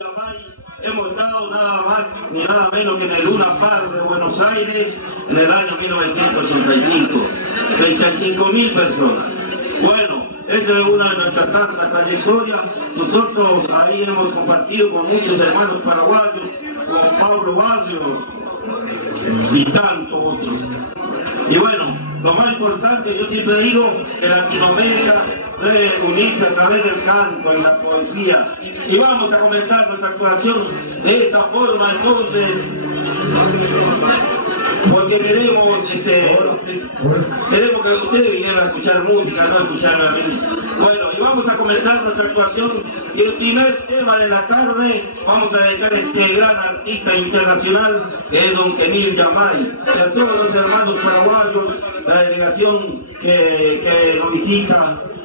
Hemos estado nada más ni nada menos que en el Luna Park de Buenos Aires en el año 1985. 35.000 personas. Bueno, esa es una de nuestras tantas trayectorias. Nosotros ahí hemos compartido con muchos hermanos paraguayos, con Pablo Barrios y tantos otros. Y bueno, lo más importante, yo siempre digo que Latinoamérica debe unirse a través del canto y la poesía. Y vamos a comenzar nuestra actuación de esta forma, entonces, porque queremos que ustedes vinieran a escuchar música, no a escucharme a mí. Bueno, y vamos a comenzar nuestra actuación, y el primer tema de la tarde vamos a dedicar a este gran artista internacional que es don Emil Yamay, y a todos los hermanos paraguayos, la delegación que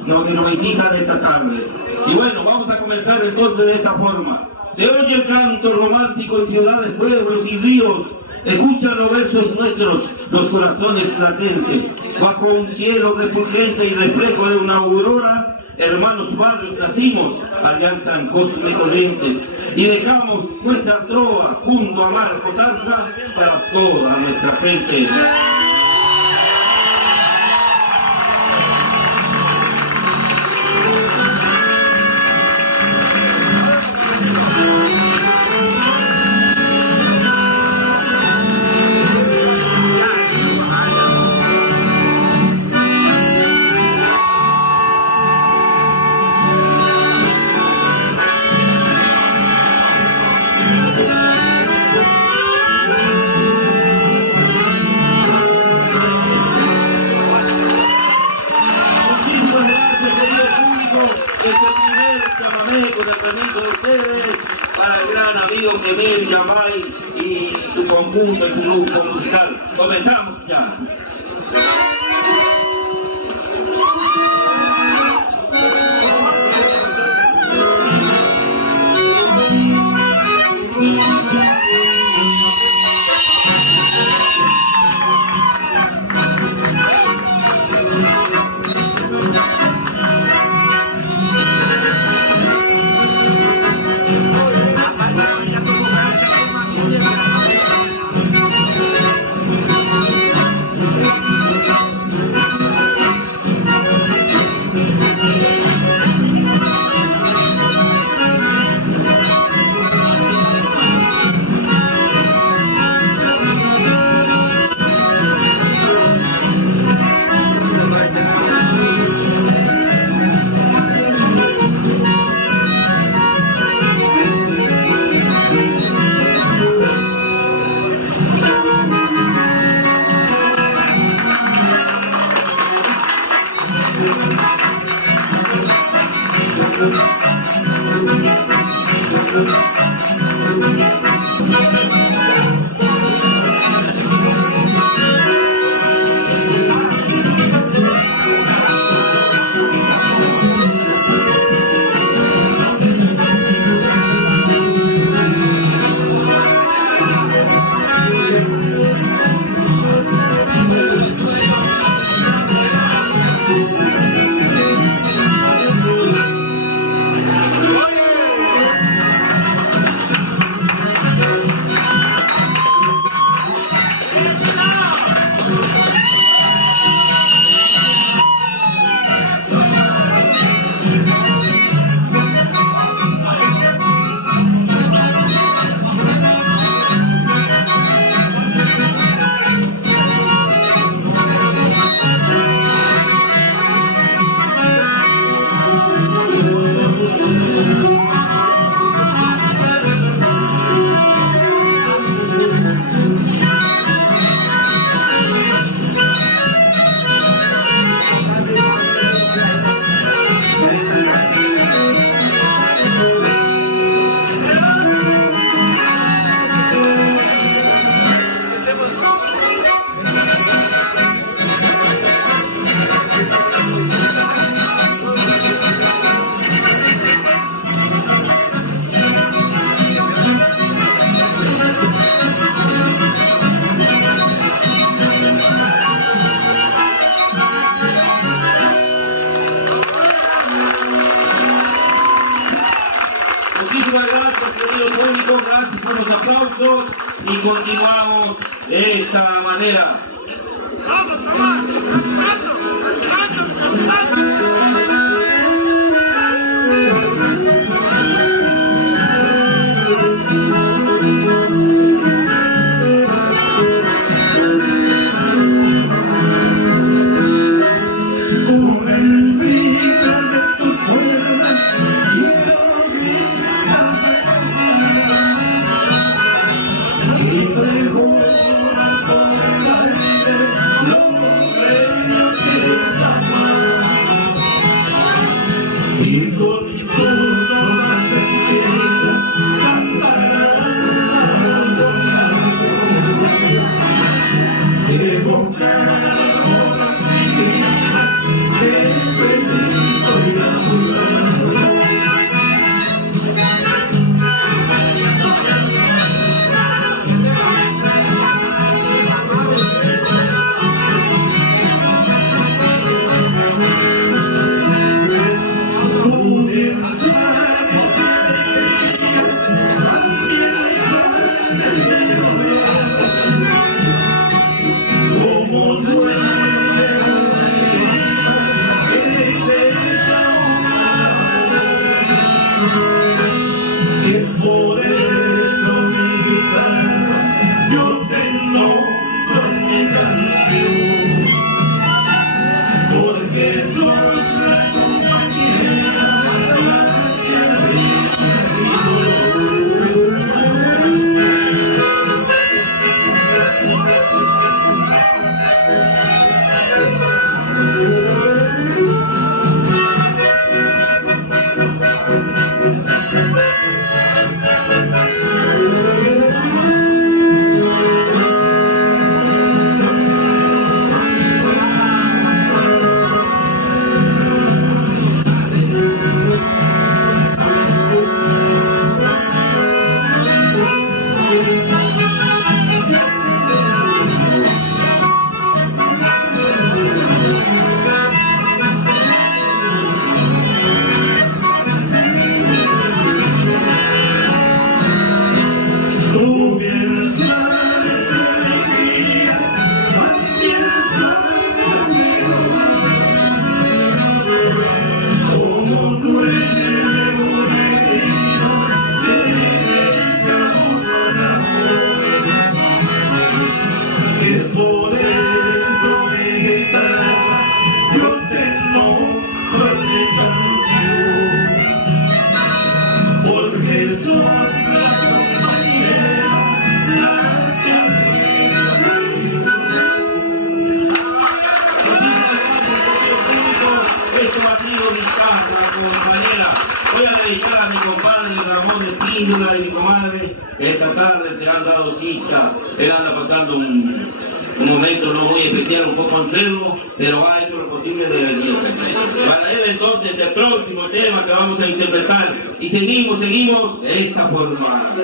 nos visita de esta tarde. Y bueno, vamos a comenzar entonces de esta forma. Se oye el canto romántico en ciudades, pueblos y ríos. Escuchan los versos nuestros, los corazones latentes. Bajo un cielo refulgente y reflejo de una aurora, hermanos barrios nacimos, alianza en cosme corrientes. Y dejamos nuestra trova junto a Marco Tarza para toda nuestra gente. Para el gran amigo Emil Yamay y su conjunto y su grupo musical. Comenzamos ya. querido público, gracias por los aplausos y continuamos de esta manera. ¡Vamos, Tomás! Voy a dedicar a mi compadre Ramón Espíndola y mi comadre, que esta tarde te han dado cita. Él anda pasando un momento no muy especial, un poco enfermo, pero ha hecho lo posible de venir. Para él entonces el próximo tema que vamos a interpretar. Y seguimos de esta forma.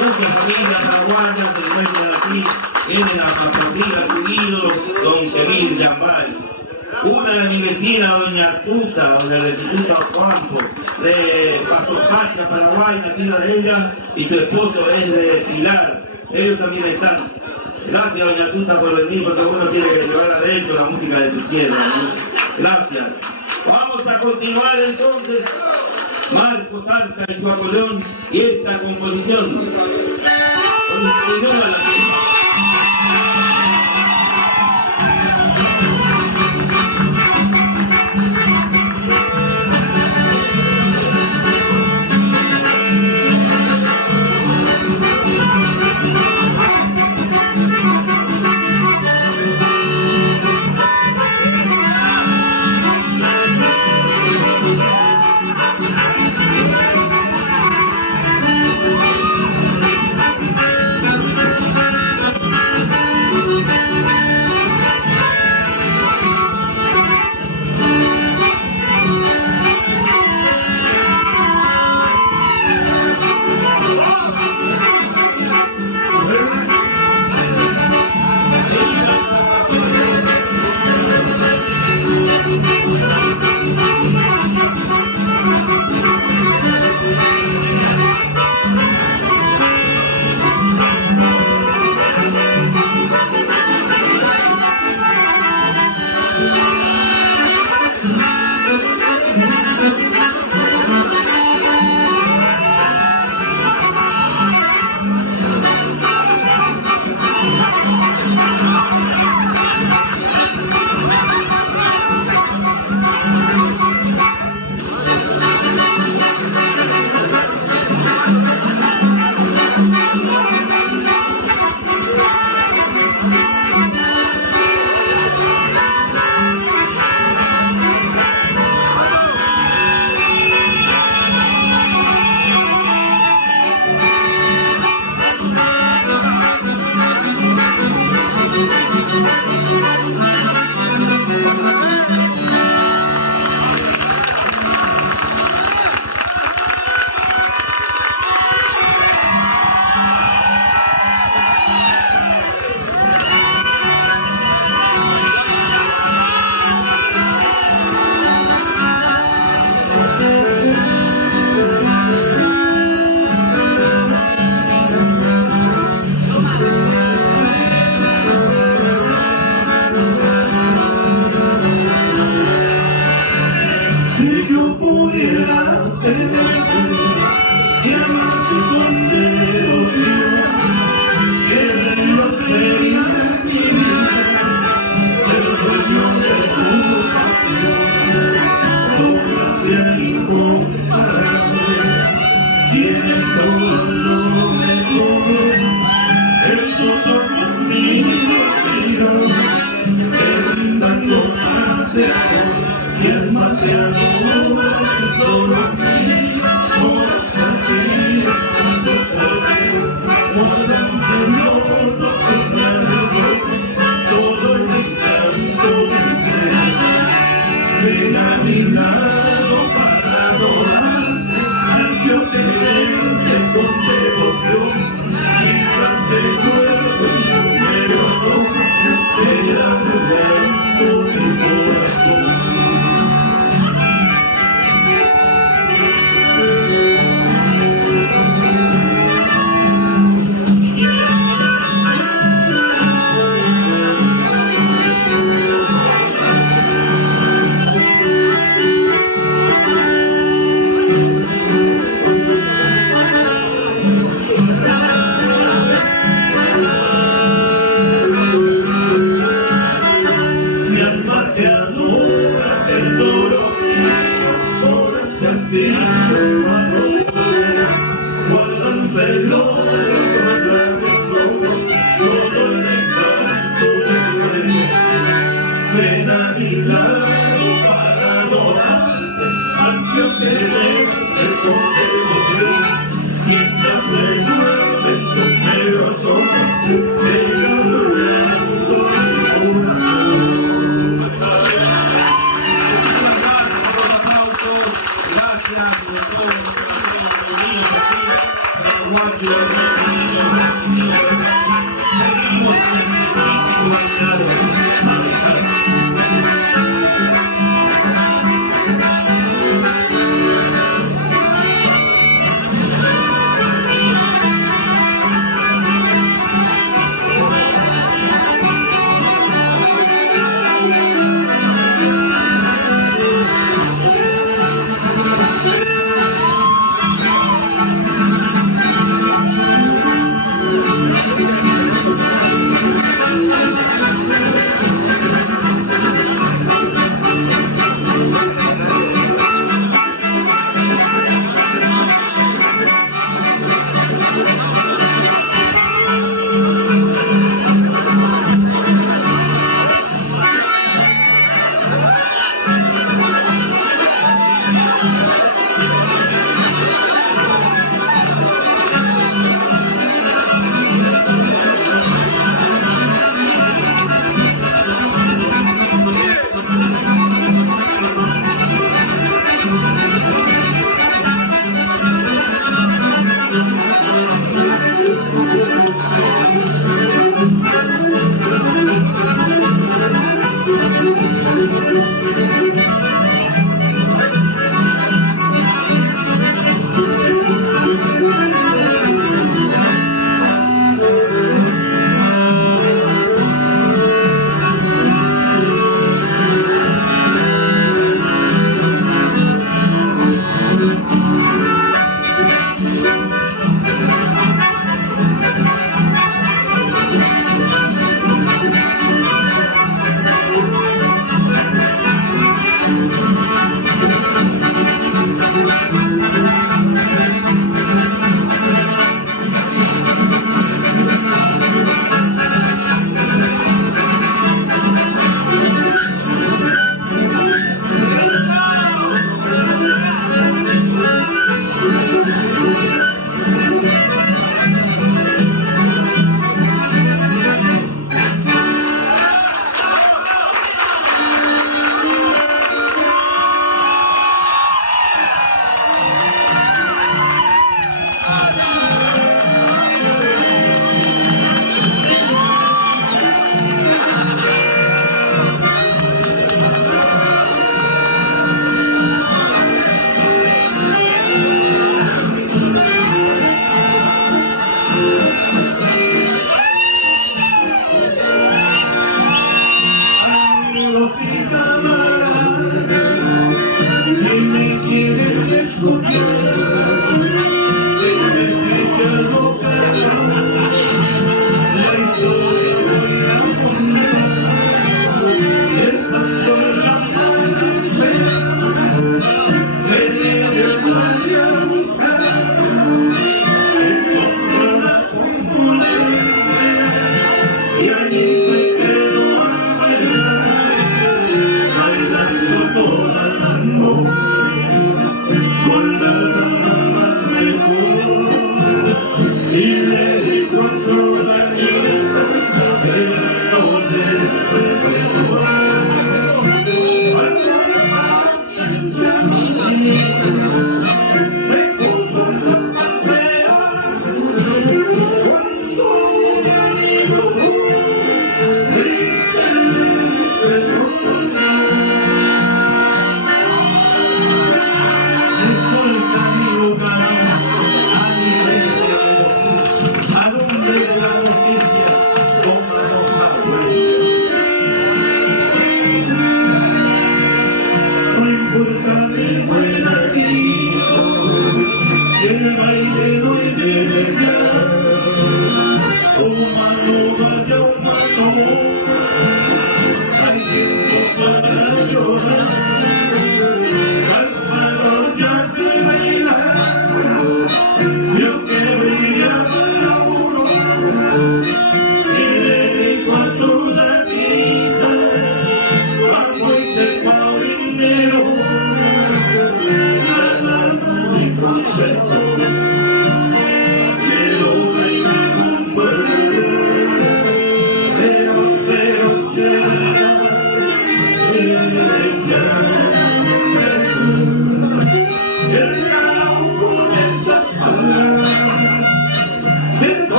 Muchas familias paraguayas se encuentran aquí, vienen a aplaudir a su ídolo, don Kemil Yambay. Una de mis vecinas, doña Tuta, doña Restituta Ocampo, de Pasopacha, Paraguay, nacida de ella, y su esposo es de Pilar. Ellos también están. Gracias, doña Tuta, por venir, porque uno tiene que llevar adentro la música de su tierra, ¿no? Gracias. Vamos a continuar entonces. Marcos Arca y su acordeón y esta composición. Composición a la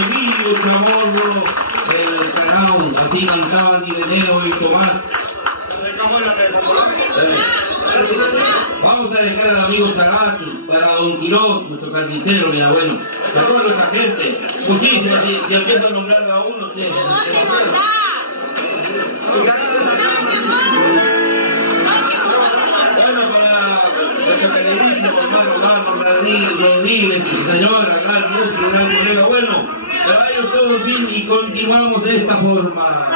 Emilio Chamorro, el Canao, así cantaban Ireneo y Tomás. Vamos a dejar al amigo Zagati, para don Quirós, nuestro carnicero, mi abuelo, a toda nuestra gente. Muchísimas, si empiezo a nombrar a uno, bueno, para nuestro periodismo, hermano Marlon Rodríguez, señora, gran músico, gran colega, bueno, caballos todos bien y continuamos de esta forma.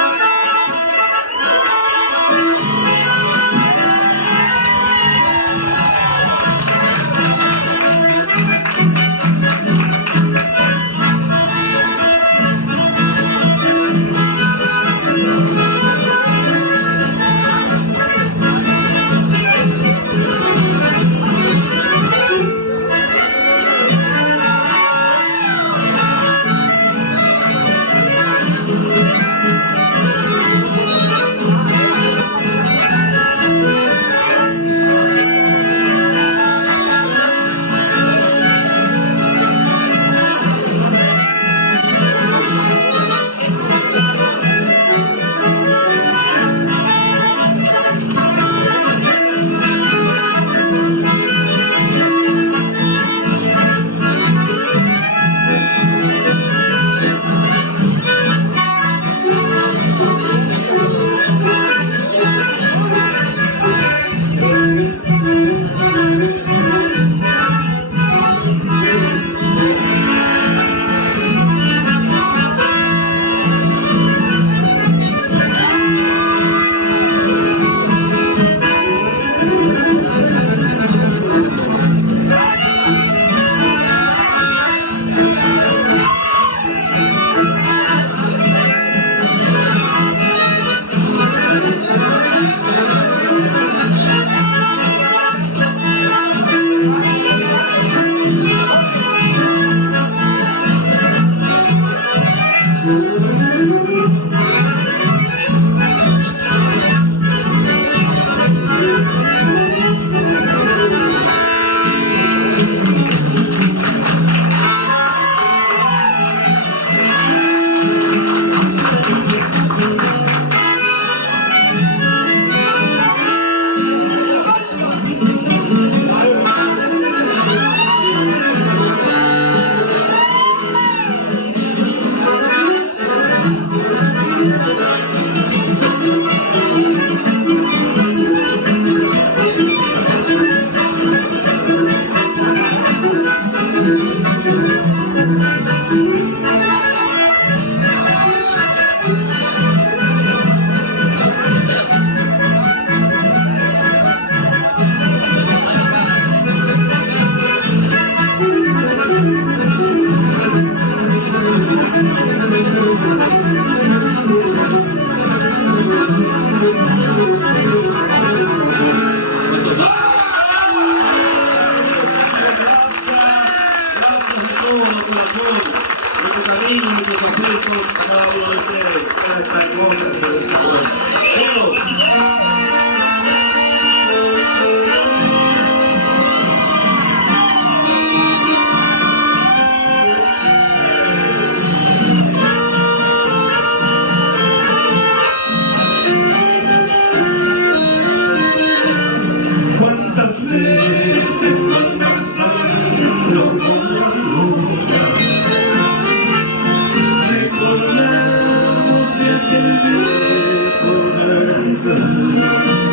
Recordamos de aquel viejo garantón.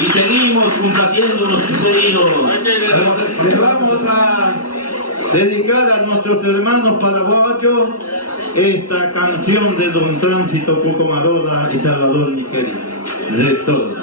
y seguimos complaciendo los pedidos. Le vamos a dedicar a nuestros hermanos paraguayos esta canción de Don Tránsito Cocomarola y Salvador Miquel. De todo.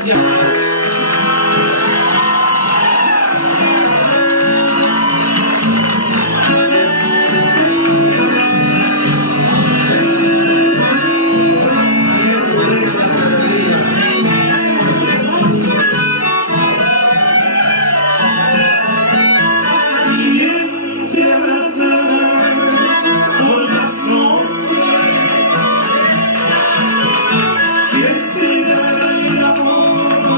gracias. Siente el amor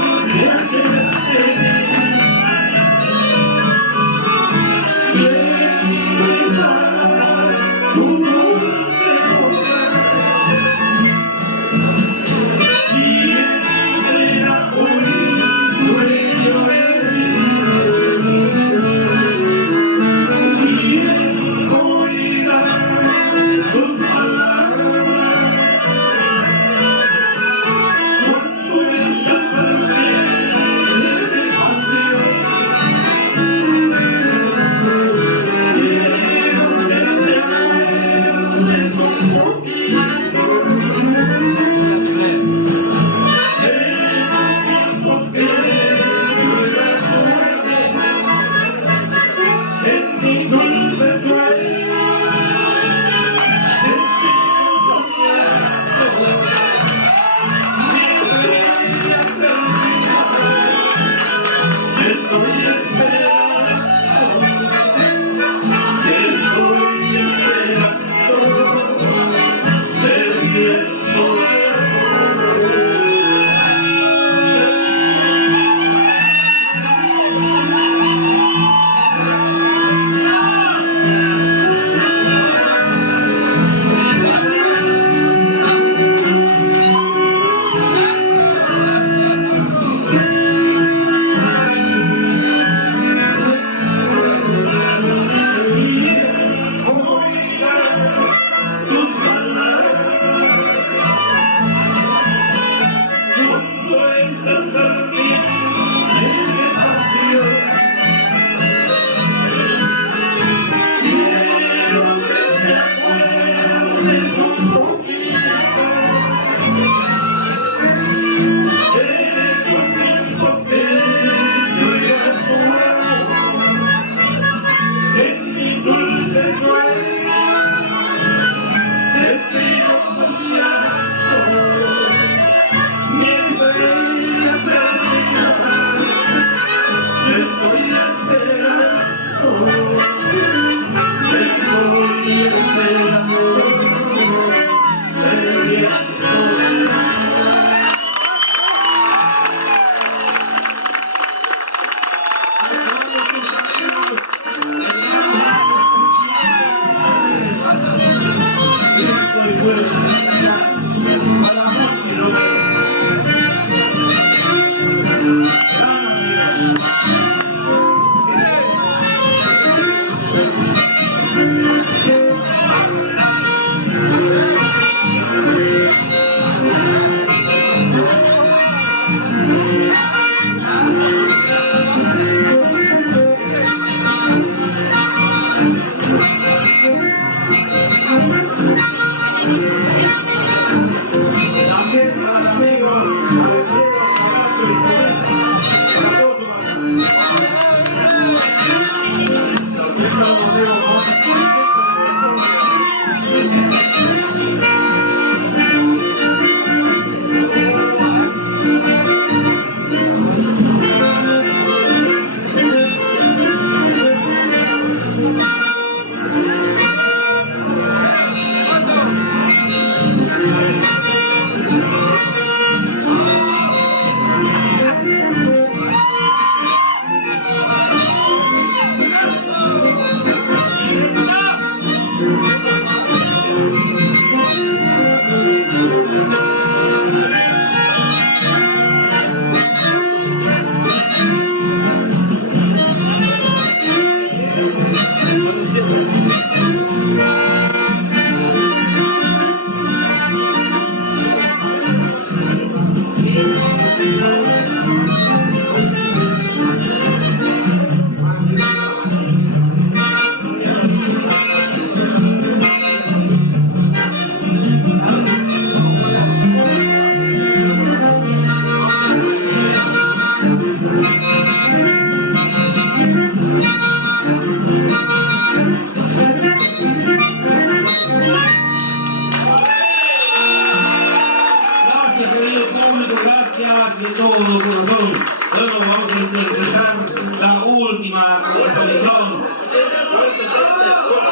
de todo corazón. Bueno, vamos a interpretar la última composición.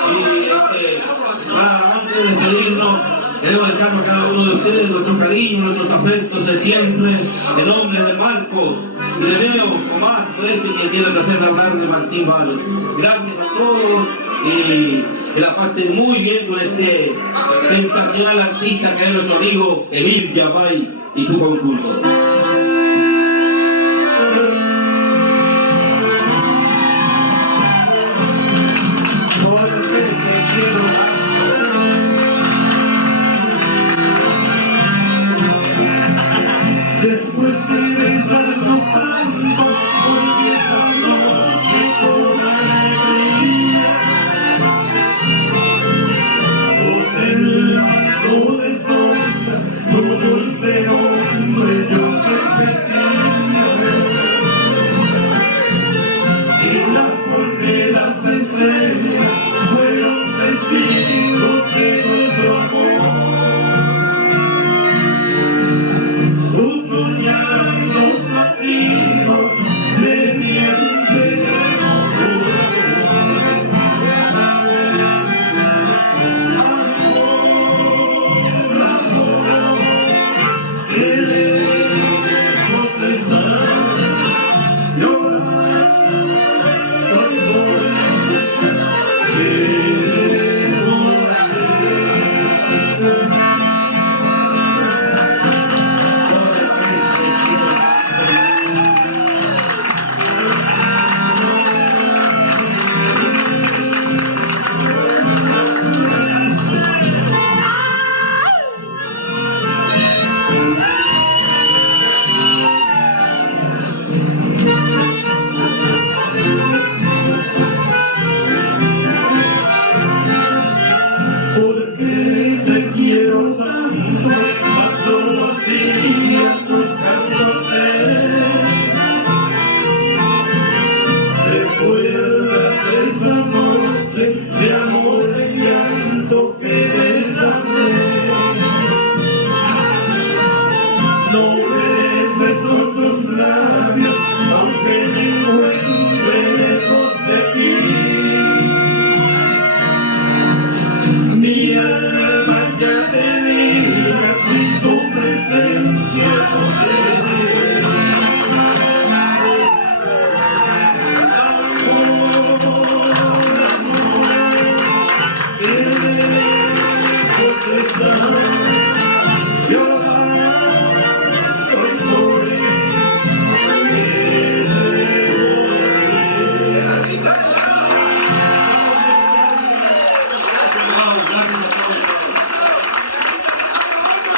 Y antes de despedirnos, queremos dejar a cada uno de ustedes nuestro cariño, nuestros afectos de siempre, en nombre de Marcos, de Leo, Tomás, que tiene el placer de hablar de Martín Vales. Gracias a todos y que la pasen muy bien con este sensacional artista que es nuestro amigo Emil Yapay y su concurso. Después de besarnos tanto, hoy esta noche con alegría, con el manto de sombra, todo este hombre yo repetía, y las porqueras estrellas fueron testigos de nuestro amor.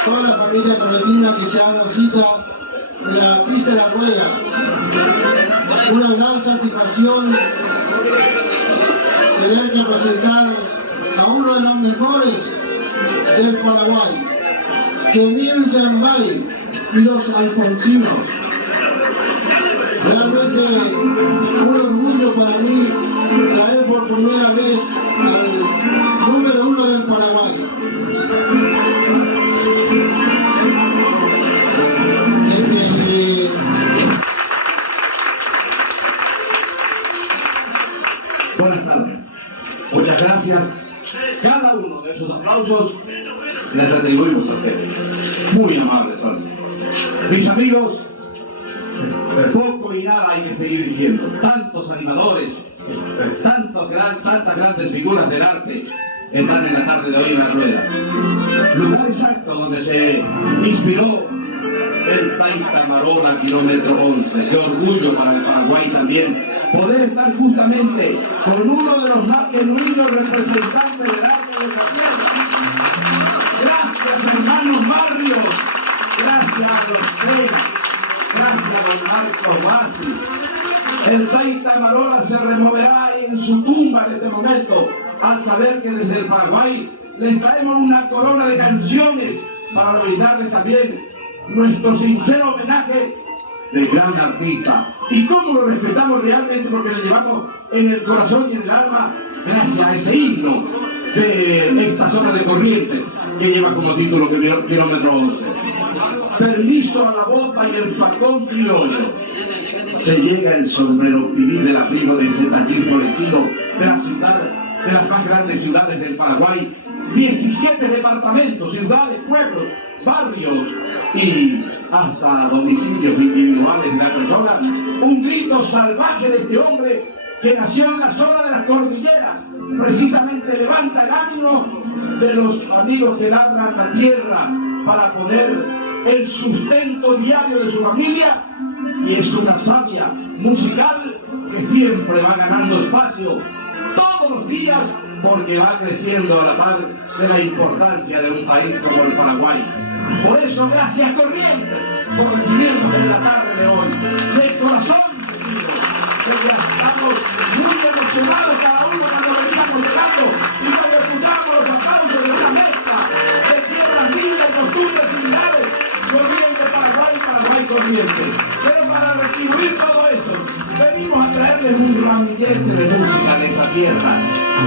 Toda la familia correntina que se haga cita en la pista de la rueda. Una gran satisfacción de ver representar a uno de los mejores del Paraguay, Emil Yapay y los Alfonsinos. Realmente un orgullo para mí traer por primera vez al número 1 del Paraguay. Buenas tardes. Muchas gracias. Cada uno de esos aplausos les atribuimos a ustedes. Muy amables son. Mis amigos, poco y nada hay que seguir diciendo. Tantos animadores, tantas grandes figuras del arte están en la tarde de hoy en la rueda. Lugar exacto donde se inspiró el Taita Marola, kilómetro 11. Qué orgullo para el Paraguay también poder estar justamente con uno de los más genuinos representantes del arte de esta tierra. Gracias, hermanos Barrios. Gracias a los tres. Gracias a don Marcos Bassi. El Taita Marola se removerá en su tumba en este momento al saber que desde el Paraguay les traemos una corona de canciones para realizarles también nuestro sincero homenaje de gran artista. Y cómo lo respetamos realmente, porque lo llevamos en el corazón y en el alma gracias a ese himno de esta zona de Corrientes que lleva como título kilómetro 11. permiso a la bota y el facón criollo. Se llega el sombrero pibil del abrigo de ese taller florecido de la ciudad, de las más grandes ciudades del Paraguay, 17 departamentos, ciudades, pueblos, barrios y hasta domicilios individuales de las personas. Un grito salvaje de este hombre que nació en la zona de las cordilleras, precisamente levanta el ánimo de los amigos que labran la tierra para poner el sustento diario de su familia, y es una savia musical que siempre va ganando espacio todos los días porque va creciendo a la par de la importancia de un país como el Paraguay. Por eso, gracias Corrientes por recibirnos en la tarde de hoy. De corazón, porque estamos muy emocionados cada uno cuando veníamos llegando y cuando escuchamos los aplausos de una mezcla de tierras lindas, costumbres similares, Corrientes, Paraguay, Paraguay, Corrientes. Pero para retribuir todo eso, venimos a traerles un ramillete de música de esa tierra.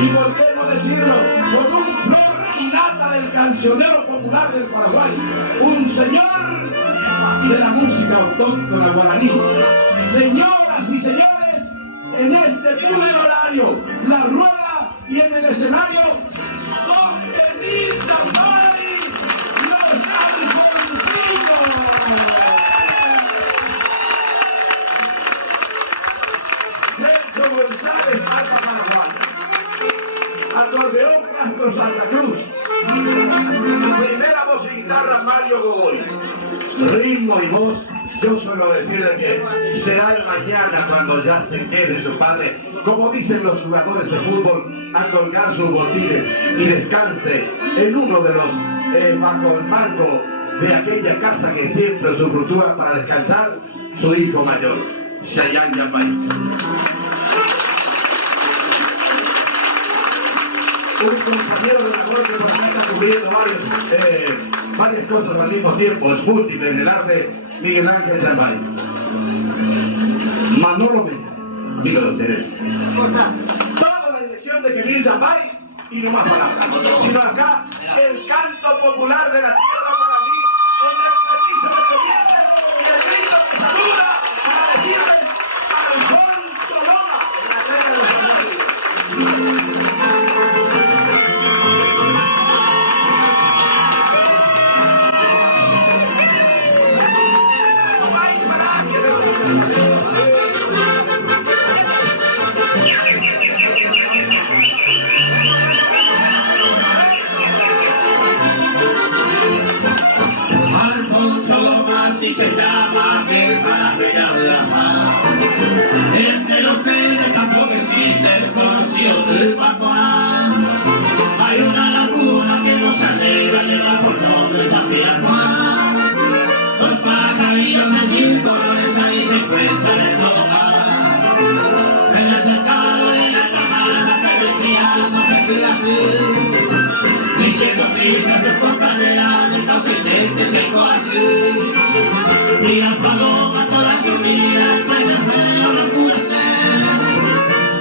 Y por qué no decirlo, con un flor innata del cancionero popular del Paraguay, un señor de la música autóctona guaraní. Señoras y señores, en este primer horario, la rueda y en el escenario, Don Emil Zambay, los Alfonsinos. Sergio González, Alta Paraguay. Acordeón Castro Santa Cruz. Primera voz y guitarra Mario Godoy. Ritmo y voz, yo suelo decirle que será el mañana cuando ya se quede su padre, como dicen los jugadores de fútbol, a colgar sus botines y descanse en uno de los bajo el mango de aquella casa que siempre su cultura para descansar, su hijo mayor, Shayan Yambay. Un compañero de la corte por acá está cubriendo varias cosas al mismo tiempo, es múltiple en el arte, Miguel Ángel Zambay. Manolo Mesa, amigo de ustedes. Toda la dirección de Emil Zambay y no más palabras, sino acá el canto popular de la tierra guaraní, con el permiso de Corrientes y el grito que saluda para decirle Alfonso Loma, en la tierra de los Paraguay. Entre los peces tampoco existe el conocido del Pacuán. Hay una laguna que nos alegra, lleva por nombre Papiracuán. Los pajarillos de 1000 colores ahí se encuentran en todo mar. En el cercado de la camada que respirando se queda así, diciendo prisas sus compañeras de causidentes el corazón. Y las palomas todas unidas pueden ver al oscurecer,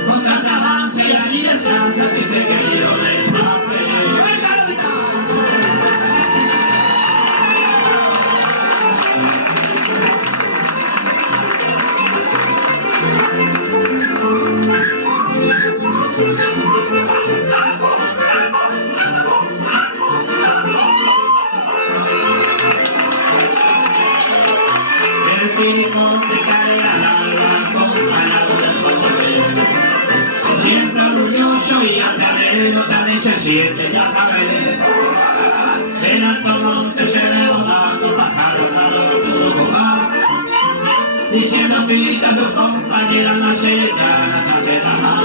con casa avanza y allí descansa si se querido del papel. Siempre orgulloso y altanero también se siente ya cabelero. En alto monte se ve volando pájaros a lo tubo, diciendo pistas sus compañeras las señalas a trabajar.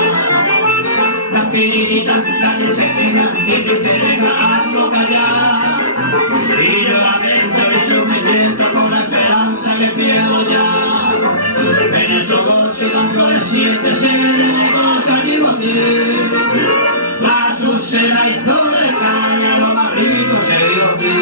Las pirinitas también se quejan y que se deja algo callar. Y nuevamente hoy suficiente con la esperanza que pierdo ya. En el bosque tan floreciente se ve cosa y botín. La azucena y flores caña, lo más rico se dio aquí.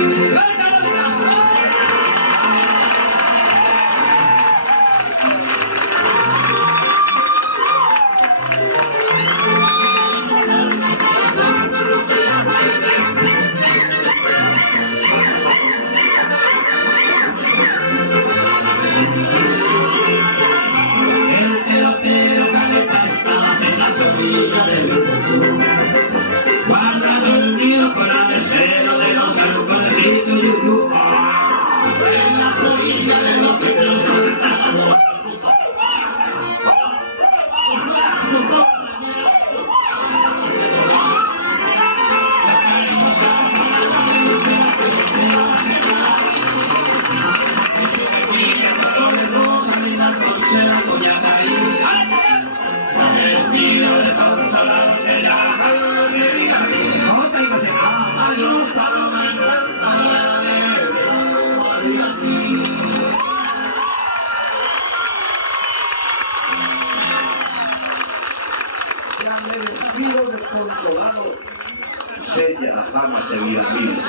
fama se viralice.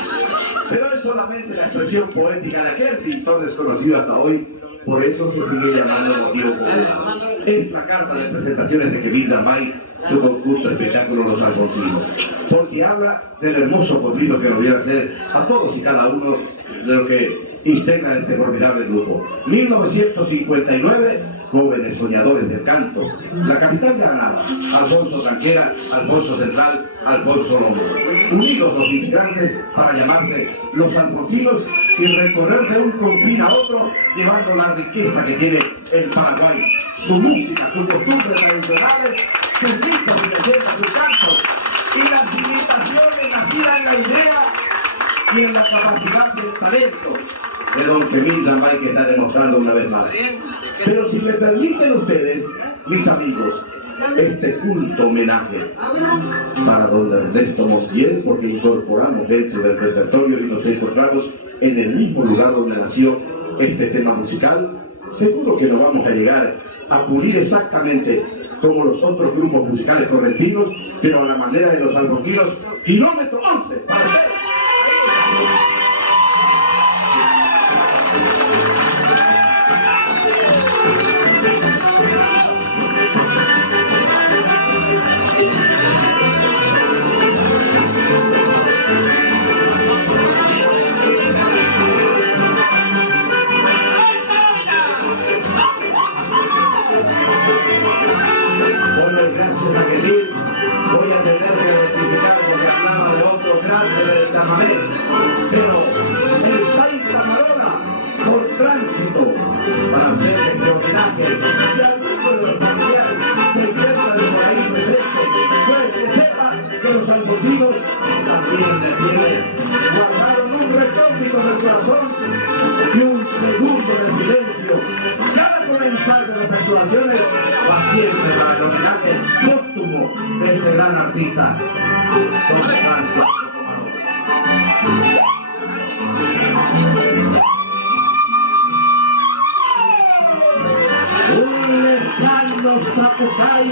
Pero es solamente la expresión poética de aquel pintor desconocido hasta hoy, por eso se sigue llamando motivo popular. Es la carta de presentaciones de Kevin Zambay, su conjunto espectáculo Los Alfonsinos, porque habla del hermoso potrillo que nos viene a hacer a todos y cada uno de los que integran este formidable grupo. 1959, jóvenes soñadores del canto, la capital de Granada, Alfonso Tranquera, Alfonso Central, Alfonso Lomo, unidos los integrantes para llamarse Los Alfonsinos y recorrer de un confín a otro, llevando la riqueza que tiene el Paraguay, su música, sus costumbres tradicionales, sus mitos y leyendas, sus cantos, y las imitaciones nacidas en la idea y en la capacidad del talento de don Kevin Zambay, que está demostrando una vez más. Pero si me permiten ustedes, mis amigos, este culto homenaje para don Ernesto Montiel, porque incorporamos dentro del repertorio y nos encontramos en el mismo lugar donde nació este tema musical, seguro que nos vamos a llegar a pulir exactamente como los otros grupos musicales correntinos, pero a la manera de los alfonsinos, kilómetro 11, para ustedes. Gracias a Kevin, voy a tener que rectificar porque hablaba de otro grande del chamamé, pero el Taita Marola, por tránsito, para hacer este homenaje, y alguno de los familiares se encuentran por ahí presentes, pues que sepa que los alfonsinos también guardaron un recóndito del corazón y un segundo de silencio. Cada comenzar de las actuaciones va siempre para el homenaje póstumo de este gran artista, don Francisco Comarón. Un lejano Zapucay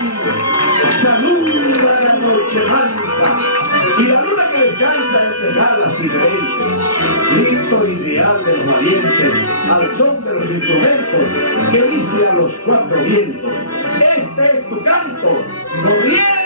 saluda la noche mansa y la luna que descansa entre alas diferentes, grito ideal de los valientes al son de los instrumentos que dice a los cuatro vientos: este es tu canto, corriente.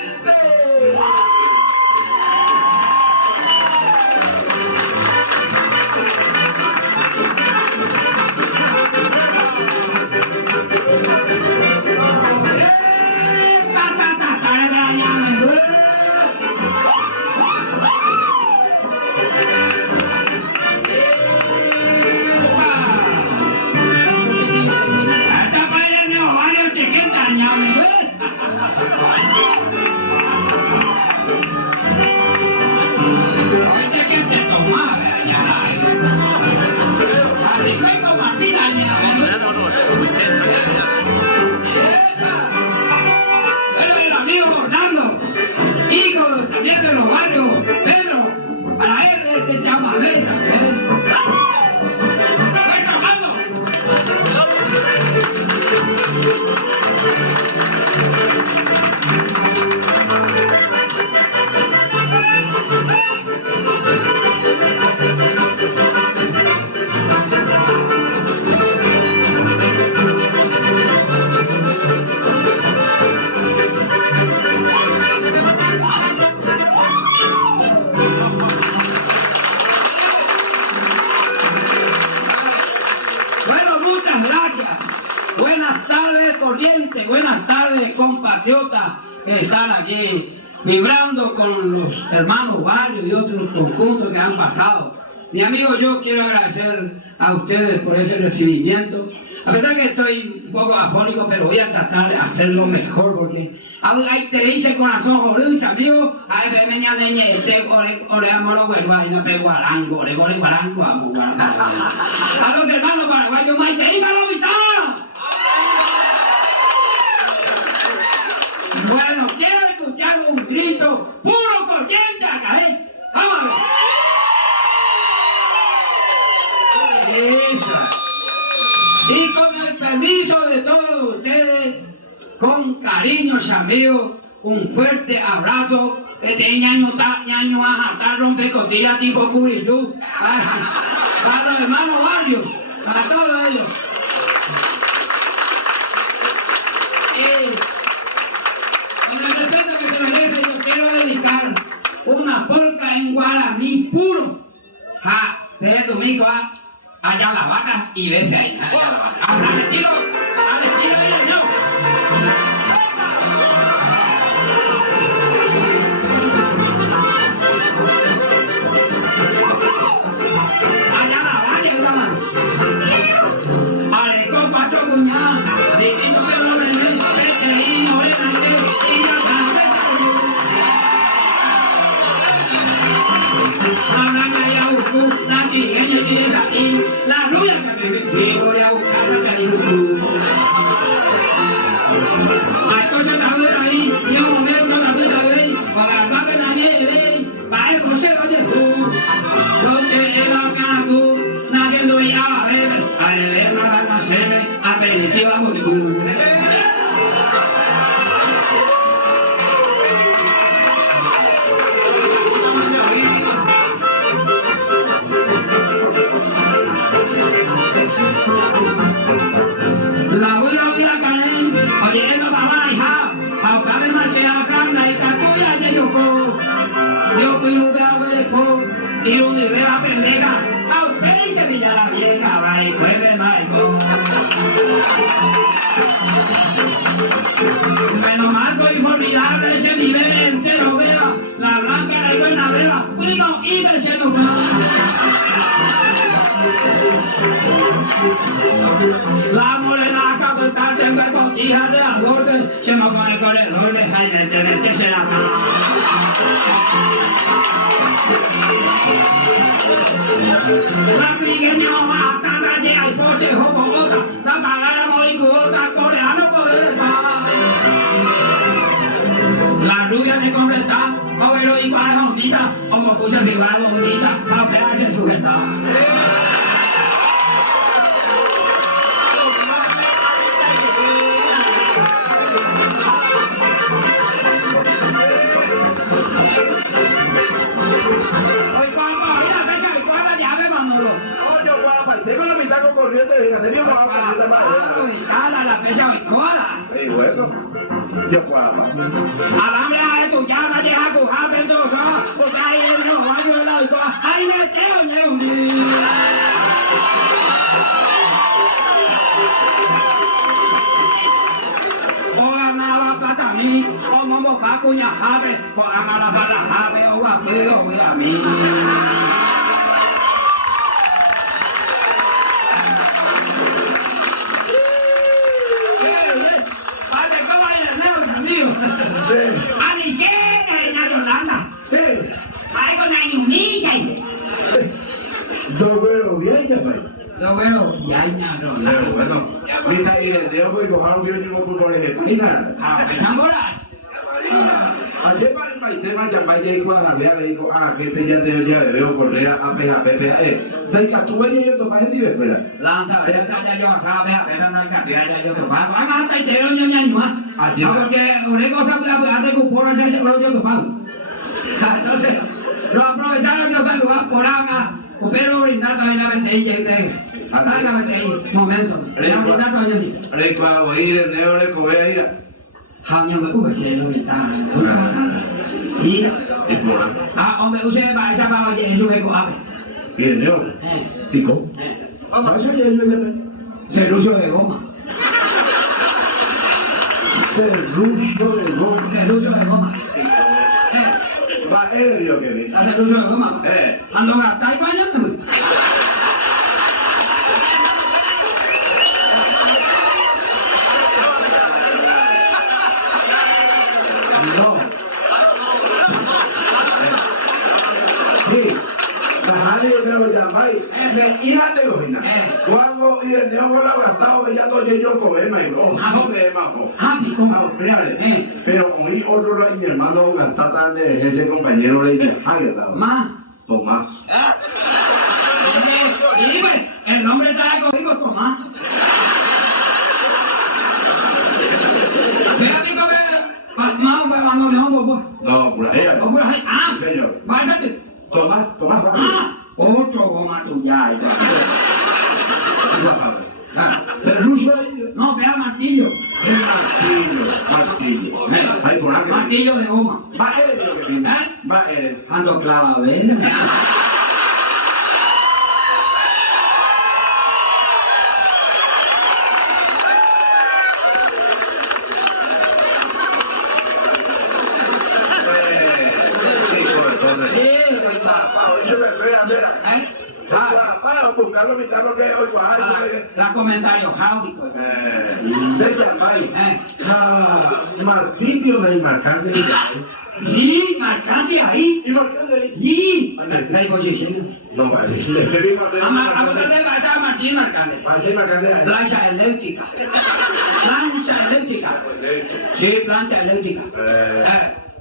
Buenas tardes, compatriotas que están aquí vibrando con los hermanos Barrios y otros conjuntos que han pasado. Mi amigo, yo quiero agradecer a ustedes por ese recibimiento. A pesar que estoy un poco afónico, pero voy a tratar de hacerlo mejor, porque ahí te dice el corazón, joder, mis amigos, a ver, venía de ñete, ore amor, guarango, guarango, amo, a los hermanos paraguayos, maite, dígalo, mitad. Bueno, quiero escuchar un grito puro corriente acá, ¿eh? ¡Vamos a ver! Eso. Y con el permiso de todos ustedes, con cariño, amigos, un fuerte abrazo ñaño a romper costillas tipo Curillo. Para los hermanos varios, para todos ellos. Con el respeto que se merece, yo quiero dedicar una polca en guaraní puro. Desde Tumico allá las vacas y vete ahí. Allá las vacas. Al estilo de yo. Allá la valle, hermano. Ale, compa, chocuñá. Divino que lo ven, vete y morena y ya está. La chigueña y esa aquí, la rubia que me vivo voy a buscar la cariño. Hay cosas que ver ahí, y un momento la vida de ahí, para la papa la nieve, para el coche lo llevo. Lo que es la cago, nadie lo iba a ver, a ver la almacén, aperitiva muy cool. La voy a caer, oye, no va a hija, a buscar demasiada carne y cacuya de yoco. Yo fui un bravueco y un de la pendeja, a usted y se pilla la vieja, va y juegue marco. Menos marco inolvidable ese nivel entero, vea, la blanca la buena vela, vino y me se nos la morena caputa siempre con hijas de aborte, se me con el corredor de Jaime, te se la la trigueña bacana llega y poche joco boca, la pagada moricuota, coreano poder estar. La rubia de completa, abuelo igual bonita, como pucha igual bonita, a pegarse sujeta. Tengo la mitad con corriente de Caserío, no va a corriente más. La fecha bicola. Sí, bueno. Yo guapa. Alambre a tu llama de acujar, pero porque ahí el no baño de la bicola. Ahí me tengo un día. Ganaba plata a mí, o momo cacuña jave, o ganaba plata jave, o guapeo, a mí. Bueno, mira, y desde hoy cojaron bien y por el espina. Ayer para el país tema ya vaya y cuando había le dijo, que te ya te veo correa a PPA. Venga, tú vayas yendo para el nivel, ¿verdad? Lanza, ya yo acá, pero no hay cantidad, ya yo te pago. Hasta y te lo ñoño, porque una cosa voy a pegar de cupón, ya yo te pago. Entonces, lo aprovecharon que otro lugar por acá, pero brindar también la botella y te. Momento. Recuerda oír el neo de cobeira. Jaño me uve se lo está. Mira. Hombre, usted va a esa para oye, eso me coabe. ¿Y el neo? ¿Pico? Serrucho de goma. Serrucho de goma. Serrucho de goma. Va, él dijo que vi. Serrucho de goma. Ando gastar con años. No. Sí. Bajale yo creo que llamáis. Híjate, Lojina. Cuando y el Dios con la abrazado, ya no yo con Emma y no de Emma. Fíjate. Pero oí otro lado y mi hermano Gantata de ese compañero le dije, Más. Tomás. Sí, pues, el nombre está cogido Tomás. Fíjate que más, pues, vamos de hongo, pues. No, por ahí. Otro goma tuya. ¿El ruso ahí? No, vea martillo. El martillo. Ahí por aquí. Martillo de goma. Va eres lo que viene. Va eres. Ando clavavera. La comentario, Javi. De Yambay. Martillo de marcante. Sí, marcante ahí. ¿Y marcante ahí? Sí. La imposición. No vale. Le pedimos de A usted va a ser Martín marcante. Va a ser marcante. Plancha eléctrica. Plancha eléctrica. Sí, plancha eléctrica.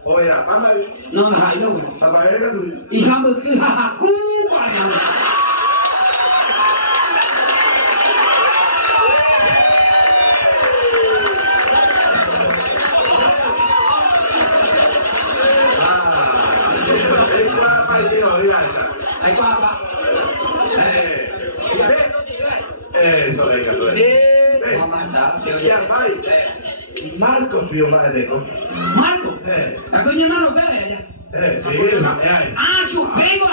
Oye, mamá. No, no, no. Papá, era tuyo. Y vamos que Cuba. Hay guapa. Eso, venga, tú Marcos vio más de cosas. Marco. ¿La coña malo que es ella? Sí, la me hay. Ah, su pego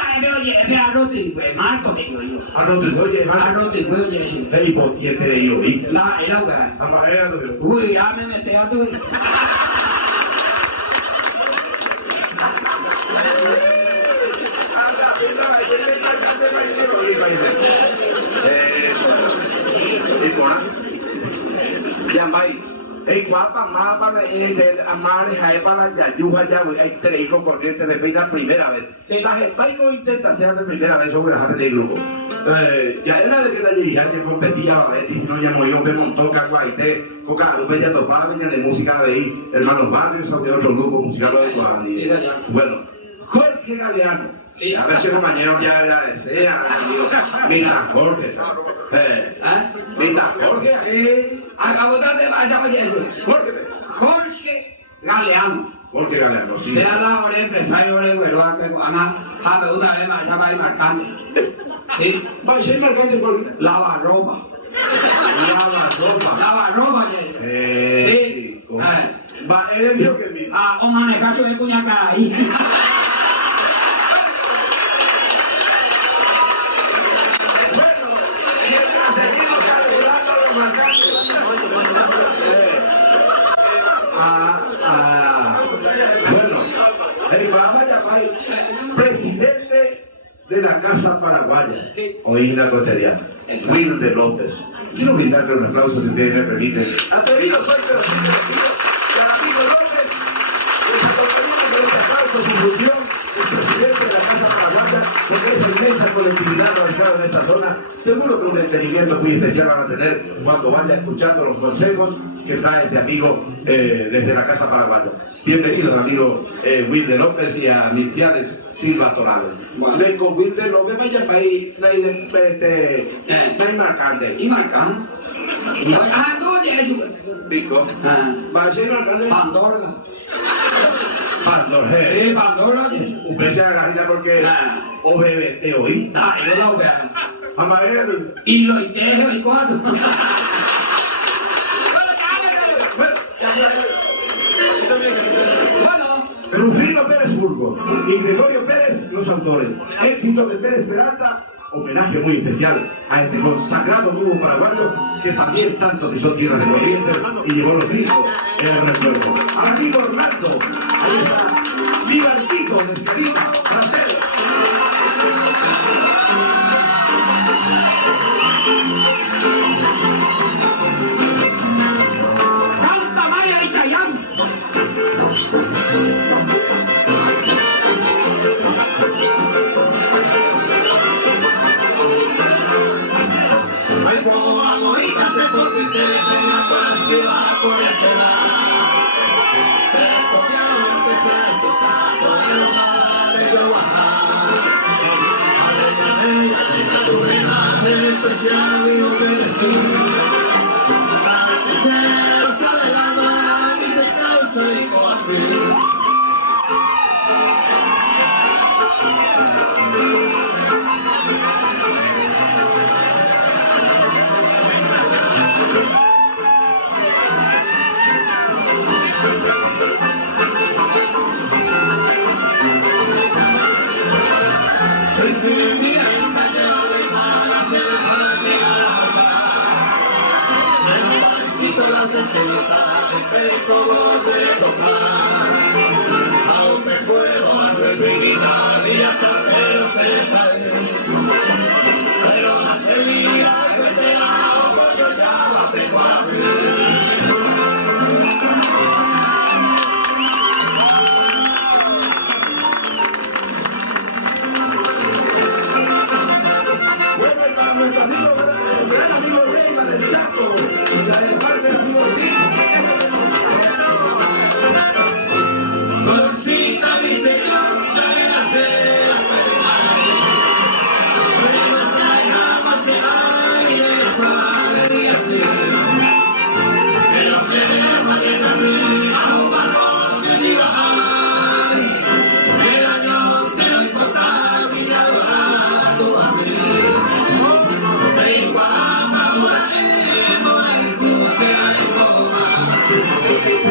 es arroz y güey. Marco que digo yo. Arroz y oye, Arroz y güey, oye, sí. y botiete de yo, ¿y? La, era güey. Amarela, tú. Uy, ya me metí a tu. Ey, guapa, mapa, amar, para la yuja, ya, hay tres hijos corrientes de peina primera vez. Las espaico intenta hacer de primera vez sobre las de grupo. Ya era de que la dirigía que competía, a ver, si no llamo yo, me montó caguaité, coca, ya topaba, venía de música de ahí, Hermanos Barrios, o de otro grupo musical de Juan. Bueno, Jorge Galeano. Sí, a ver si compañero ya era desea, mira, Jorge, mira, Jorge, Acabo de vaya, oye, Jorge Galeano. Jorge Galeano, sí. Se ha dado el empresario de Huelo a me una vez más, ya va a ir marcando. Sí. Va a ser marcante por Lavarropa. Lavarropa, sí. Va, eres mío que mismo. O manejar su cuñaca ahí. Bueno, el Baba Yamay, presidente de la Casa Paraguaya, hoy la cotidiana, Wilde López. Quiero brindarle un aplauso si ustedes me permiten. Atrevido soy, pero sí merecido. Y al amigo López, les acompañamos con este aplauso su función, el presidente de la Casa Paraguaya, porque esa inmensa colectividad radicada en esta zona, seguro que un entendimiento muy especial van a tener cuando vaya escuchando los consejos que trae este amigo desde la Casa Paraguaya. Bienvenidos, amigo Wilde López y a mis tianes Silva Torales. Bueno. Con Wilde López vaya para ahí, marcante. ¿Y marcando? No, ya es Pico. Va a ser marcante. Pandorga. Pandorga. Sí, Pandorga. Usted se agajita porque OBBT hoy. Yo lo veo. Amarelo. Y lo intejo y cuatro. Rufino Pérez Burgos y Gregorio Pérez, los autores. Éxito de Pérez Peralta, homenaje muy especial a este consagrado dúo paraguayo que también tanto pisó tierra de Corrientes y llevó los discos en el recuerdo. Al amigo Orlando, ahí está, viva el pico de Escarita, Brasil. Santa María y Chayán. Ay, como agüita se porque te venga para se va a correcerla. Se copiaron que se toca con el hogar de yo bajar. A ella tu reina especial digo que decir. Para que se rosa del alma y se causa y coatril. Aún me puedo arrepentar y hasta que se sale. Pero la semilla que te hago yo ya la tengo aquí. Bueno, y para nuestro amigo, gran amigo Reyma del Chaco, y la de parte del amigo Colorcita misteriosa de la cera pero se llama será y de padre y así. Pero se deja de nacer a un valor se diga ay, el año que no importa y de adorar tu así. De igual madura la inclusión de goma.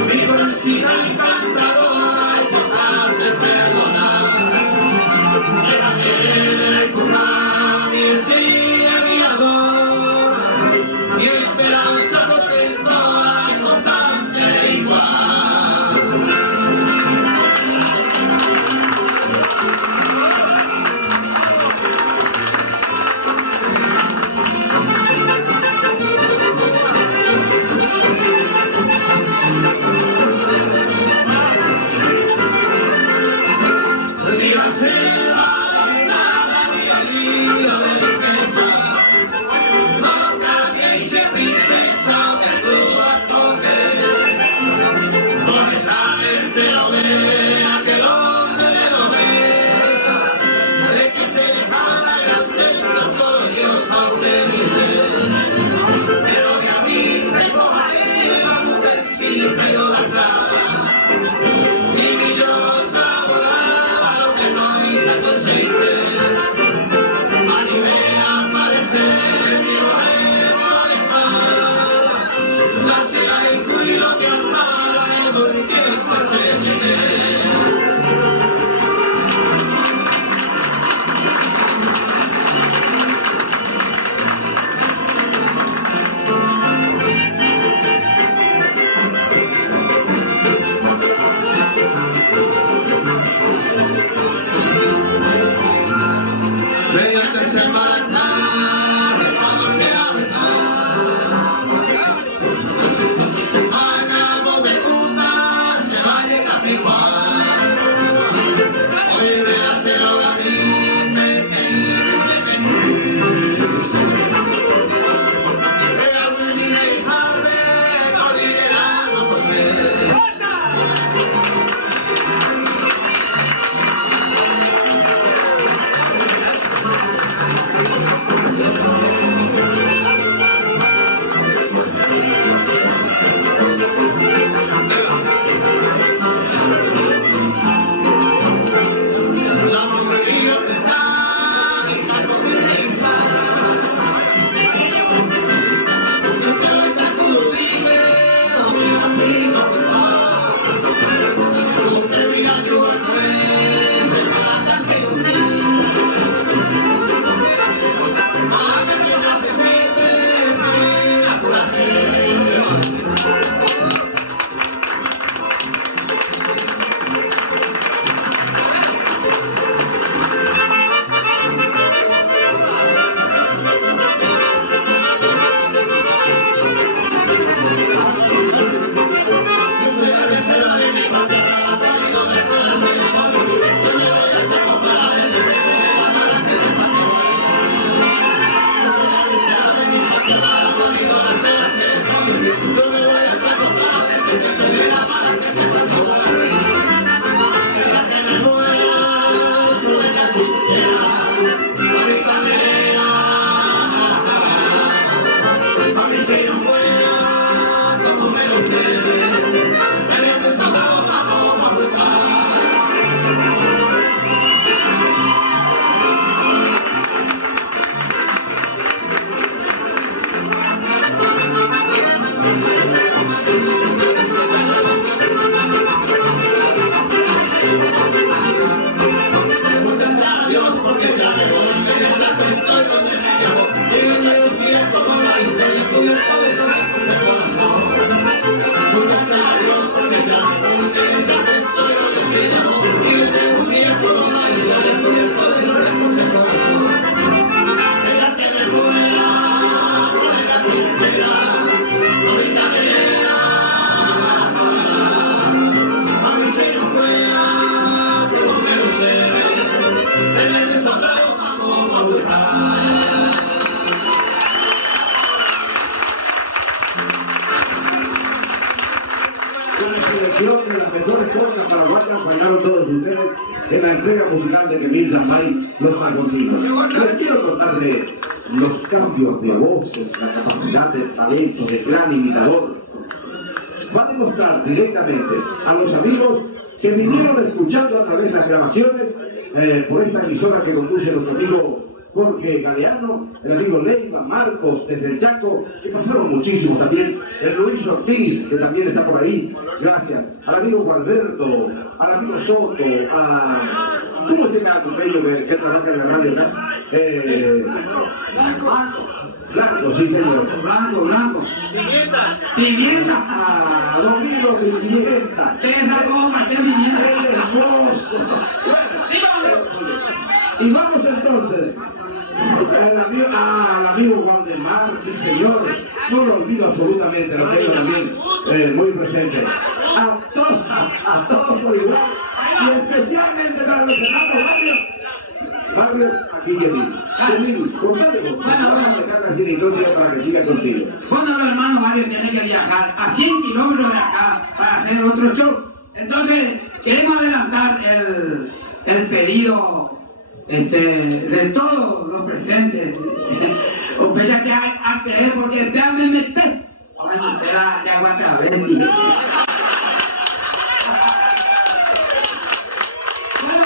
Mi colorcita encantadora y te hace perdonar. Era el cura, mi estrella guiadora, mi esperanza protectora y constante igual. cosas paraguayas bailaron todos ustedes en la entrega musical de Emil Zambay, Los Argentinos. Les quiero contar de los cambios de voces, la capacidad de talento de gran imitador. Va a demostrar directamente a los amigos que vinieron escuchando a través de las grabaciones por esta emisora que conduce nuestro amigo Jorge Galeano, el amigo Leiva, Marcos desde el Chaco, que pasaron muchísimos también, el Luis Ortiz, que también está por ahí, gracias, al amigo Gualberto, al amigo Soto, a... ¿Cómo se llama tu pello que trabaja en la radio acá? Blanco, sí señor. Blanco. Pimienta. Ah, Domingo Pimienta. Esa goma, qué pimienta. ¡Qué hermoso! Y vamos entonces. Al amigo Waldemar, sí señor, no lo olvido absolutamente, lo tengo también muy presente. A todos por igual, y especialmente para los hermanos Barrios, aquí Yemil, contale vos, vamos a dejar la historia para que siga contigo. Bueno, los hermanos Barrios tienen que viajar a 100 kilómetros de acá para hacer otro show. Entonces, queremos adelantar el pedido de todos los presentes. O pese que a querer porque te hablen de té. Bueno, será ya Guacabetti. Bueno,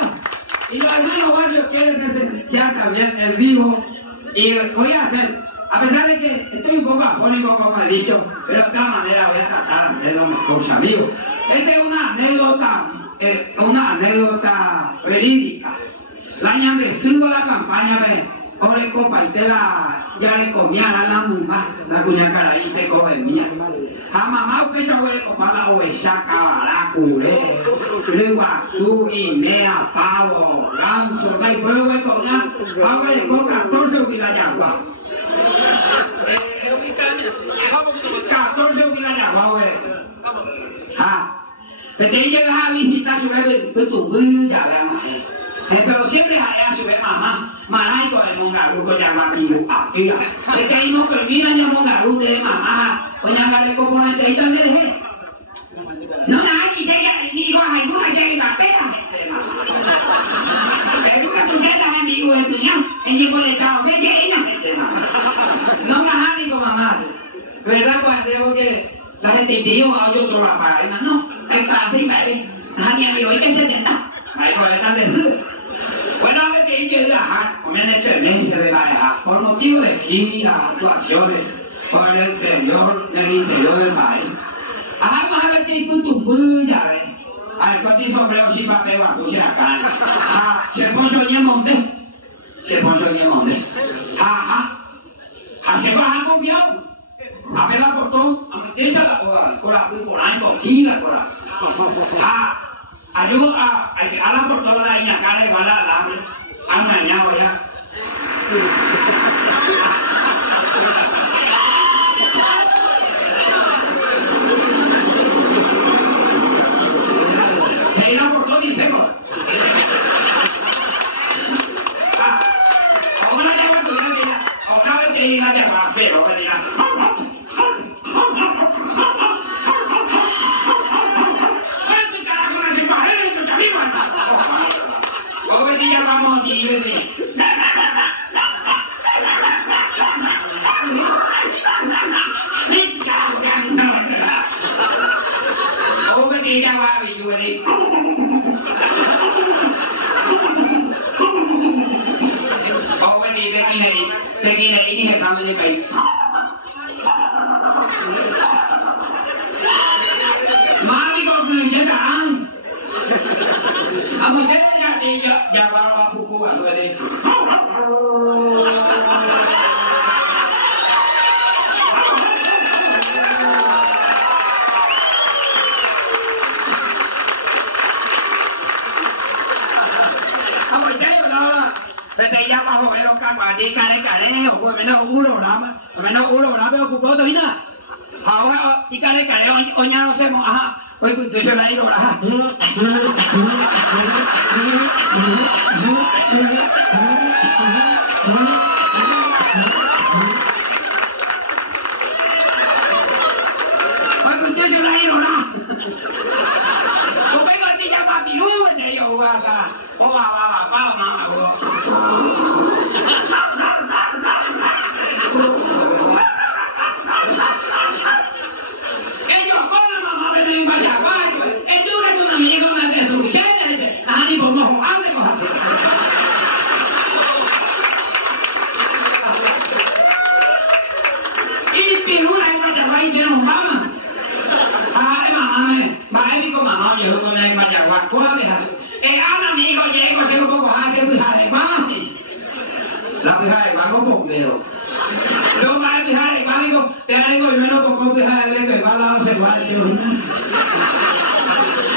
y los hermanos Barrios quieren presenciar también el vivo. Y voy a hacer, a pesar de que estoy un poco afónico como he dicho, pero de todas maneras voy a tratar de hacerlo mejor, amigos. Esta es una anécdota verídica. La año de sigo la campaña de Ore Copaitela ya le comía la mumba, la cuñacara ahí te come mía. A mamá pecha voy a comer la oveja, cabara, curé, guazú, inea, pavo, ganso, y puedo voy a comer agua de coca, 14 uquillayagua. 14 uquillayagua, güey. Pero te llegas a visitar su bebé, tú ya veamos. Pero siempre allá se ve mamá, malaico de mongaru, que llama piru, aquí. Es que hay no que miran de mongaru de mamá, o ya gale componente y tal de dejé. No, nadie llega, ni digo, ay, no, llega y la pega, pero que tú seas amigo del tuñón, en tiempo de chao, que llena, no me ni con mamá. ¿Verdad, cuando la gente dice, yo solo la paga, no, está así, nadie amigo, ¿y qué se te da? Ahí pues están de bueno, a ver que hay que viajar, como han hecho meses de viajar, por motivo de giras, actuaciones, por el interior del país. Vamos a ver que hay ya ves. A ver, con ti sombrero sin papel, a tu acá. Se puso en monte. Se baja confiado. A ver la botón, a meterse a la cola, con gira, cola. Ayudo a la portola de la cara igual al hambre. Han dañado ya. Se irá por todo y seco. Ahora ya cuando ya mira, ahora vez que llega ya va, pero va a llegar. Hoy ya vamos a ir de... Hoy ya va a ir de... Hoy de aquí này hay sao như vậy? Má đi con người chết cả. Mà thế ra đi giờ vào phụ ở người đi. Thế thì ra vào hội đồng các bạn đi cái này ở quê mình nó uống đồ lắm bây giờ cũng có tới nè họ đi cái này ở nhà nó xem mà ôi tôi sẽ lấy đồ là ôi tôi sẽ lấy đồ là có mấy ya guatua deja. Un amigo llego, se lo pongo a hacer pija de guan. La pija de guan con bombero. Yo va a pija de guan, digo, te digo, y menos con pija de guan, que va a la se va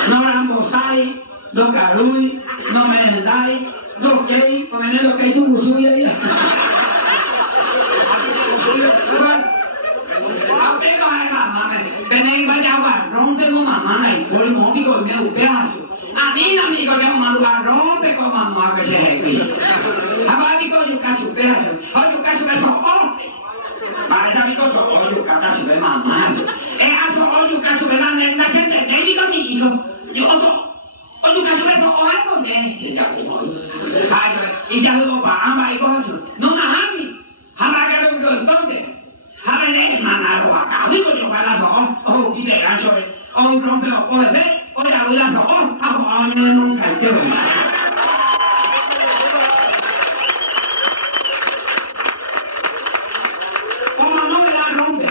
no rambosai, do carui, no merendai, do kei, comene do kei tu busuya ya. Ape ko hai mama me, tenei bajawa, rompe ko mama nai, koi moki ko me upeasu. Ani amigo ya mama rompe ko mama que se heki. Abadi ko yukasu upeasu, o yukasu beso ote. Para ese amigo so o yukasu be mama. Aso o yukasu be la gente dei ko mi ilo. Yo o yukasu beso o ai ko ne, se ya ko. Ai, y ya lo va ama y ko no na hani. Hama ga lo ko donde. Hama ne manaro acá, digo yo para o y de gancho, o rompe o de o la vida so o ne nunca te ve. Como no me la rompe.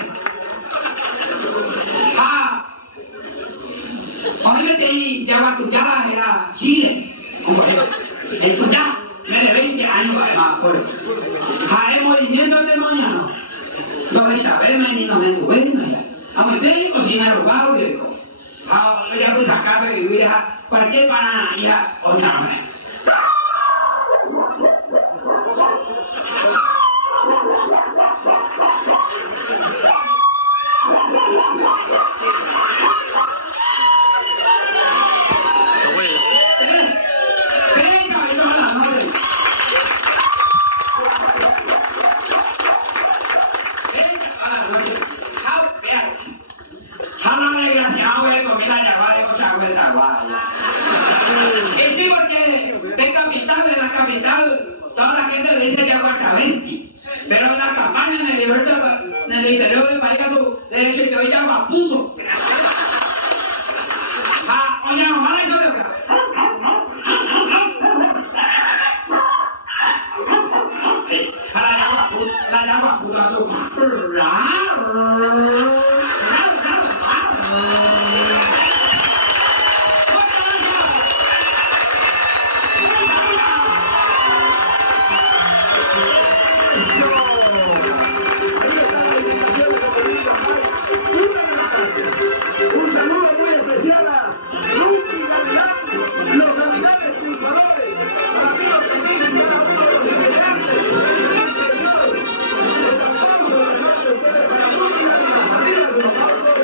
Hoy ya va tu ya era Chile. El tu ya me de 20 años además. Haré movimiento demoniano. Lo de saber menino me duerme ya. A meter cocina rogado de co. Ya pues acá me vivir a cualquier para ya o llame. Sí, porque de capital, de la capital, toda la gente le dice que agua cabesti. Pero en la campaña, en el interior del país, le dice que hoy agua puto. Oye, mamá, eso de acá. La agua puta, Un saludo muy especial a Lucy Gavilán, los habitantes tricolores, para amigos felices y cada uno de los integrantes. Un aplauso de la noche ustedes para Lucy Gavilán. Arriba con los aplausos.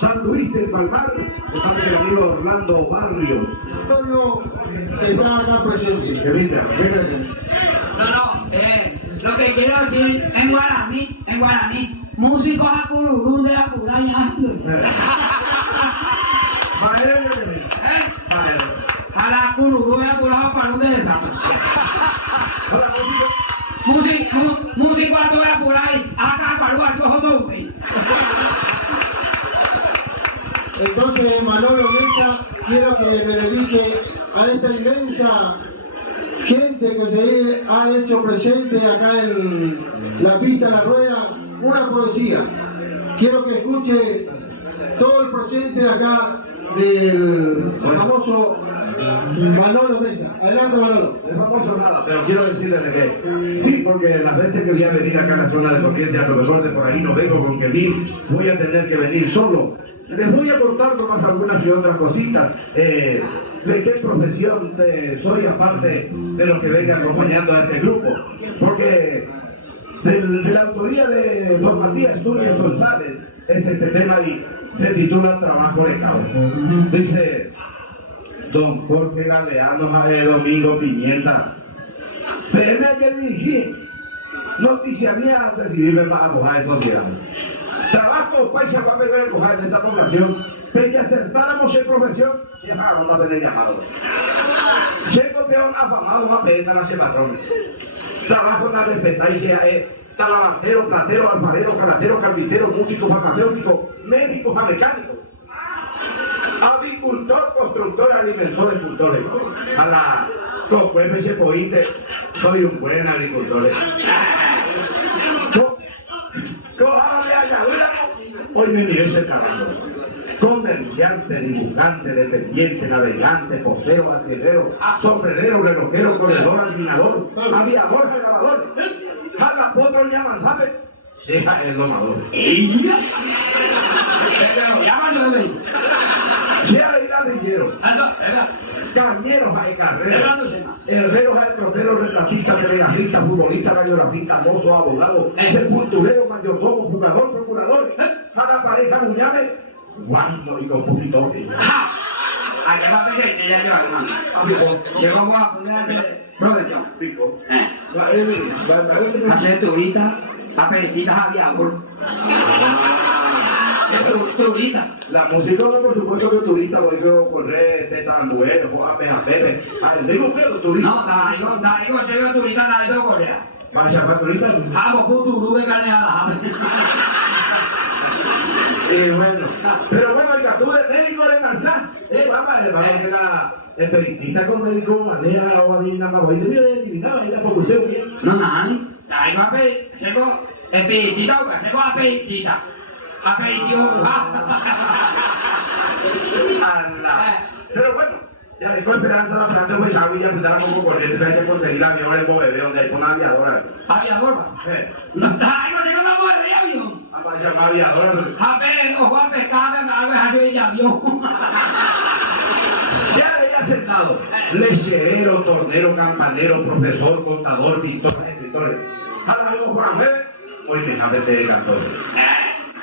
San Luis del Palmar, de parte del amigo Orlando Barrios. Antonio está acá presente. Que brinda, Lo que quiero decir en guaraní, músicos a cururú de la curaña. A la cururú de la curaña para un de esa. Músico a toda la curaña, acá para el cojo todo. Entonces, Manolo Mesa, quiero que le dedique a esta inmensa gente que se ha hecho presente acá en la pista de la rueda, una poesía. Quiero que escuche todo el presente acá del famoso Manolo Mesa. Adelante, Manolo. Es famoso nada, pero quiero decirles de que sí, porque las veces que voy a venir acá a la zona de Corrientes, a profesor de por ahí no vengo con que voy a tener que venir solo. Les voy a contar nomás algunas y otras cositas. ¿De qué profesión soy aparte de los que vengan acompañando a este grupo? Porque de la autoría de don Matías Núñez González es este tema y se titula Trabajo de Cabo. Dice don Jorge Galeano, Domingo Pimienta. Espérenme a que dirigí. Noticia mía antes de recibirme para mojar de sociedad. Trabajo paisa para beber cojar en esta población que acertáramos en profesión, dejaron de haber llamado. Siendo peón afamado, más pena las que patrones. Trabajo en la respetancia talabantero, platero, alfarero, calatero, carpintero, músico, farmacéutico, médico, mecánico. Avicultor, constructor, alimentor, escultor. A la cocuepe se poite, soy un buen agricultor. Cojame añadura, hoy me dio ese trabajo. Comerciante, dibujante, dependiente, navegante, poseo, alquilero, sombrerero, relojero, corredor, adivinador, aviador, grabador. Jala, potro, llaman, ¿sabe? Deja el domador. Sea el ladrillero. Cañeros hay carreras. Herreros hay troperos, retratistas, telegrafistas, futbolistas, radiografistas, mozos, abogados, sepultureros, mayordomo, jugador, procurador. A la pareja Muñame, guando y compositores. ¿A qué va a pedir? Ya yo, hermano. Llegamos a poner provecho. Pico. Hacer turita, apellidas aviador. Turita. La música, por supuesto que turista, lo digo correr, teta, mujeres, Juan, Pepe. Digo que los turistas. No, daigo, llega turita, daigo, Corea. Vaya, más turista. Vamos, futuro de carneada. Bueno, pero bueno, el tú de médico de Marzán, vamos que la periodista con médico maneja o adivina para hoy debe adivinar, era por usted. No, nani. Daigo llegó apellido, llegó apellido. Pero bueno, ya con esperanza la planta pues agua y ya empezar como corriente, hay que conseguir aviones en Bobebé, donde hay una aviadora. ¿Aviadora? No está, no tengo una mujer de avión. Vamos a llamar aviadora. A ver, ojo a pescar, a ver, a de avión. Se ha de ahí sentado. Lecherero, tornero, campanero, profesor, contador, pintor, escritores. Ahora algo por la mujer, hoy me apetece de cantores.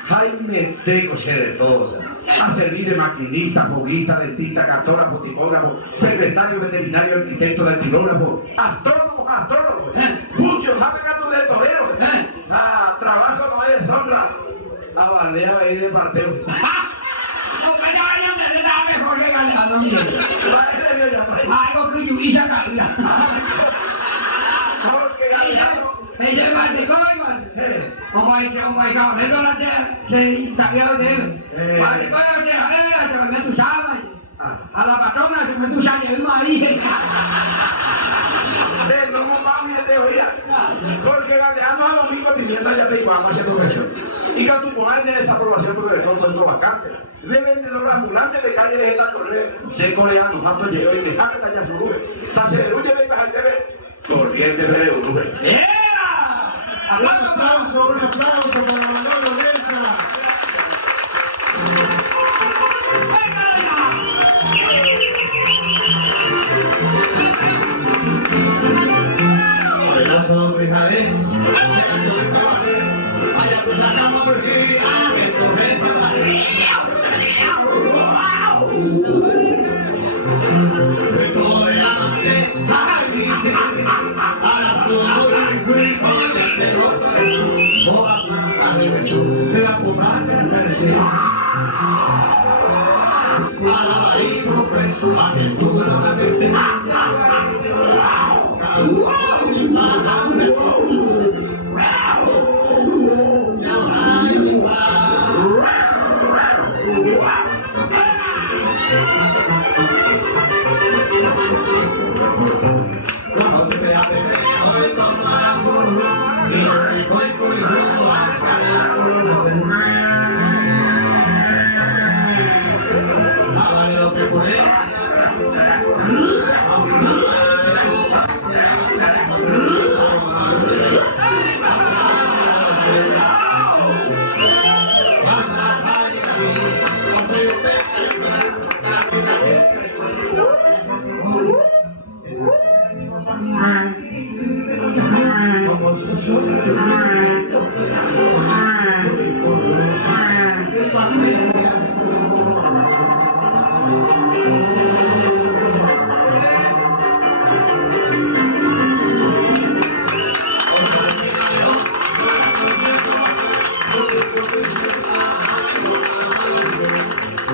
Jaime Teco sé de todos. A servir de maquinista, foguista, dentista, cartógrafo, tipógrafo, secretario, veterinario, arquitecto, dentilógrafo, astrónomo, Pucho, ¿sabe gato de torero? Trabajo no es sombra. La bandera ahí de parteo. No, pues no vayan a tener nada mejor que Galeano, mire. Algo que yo hice acá, mira. Porque Galeano. Me lleva de coima. Como hay cabrón, la se cambió de él. Vale, coño, me tu sabes. A la patrona se me tu sabes el maíz. No me va a mi teoría. Porque Galeano a domingo pidiendo ya te igual, haciendo presión. Y que tu mujer de desaprobación porque de todo entró vacante. De vendedor ambulante de calle de esta correr. Sé coreano, tanto llegó y me saca allá su nube. Pase de luz, lleve y baja el TV. Corriente de nube. Un aplauso para Manolo Leza.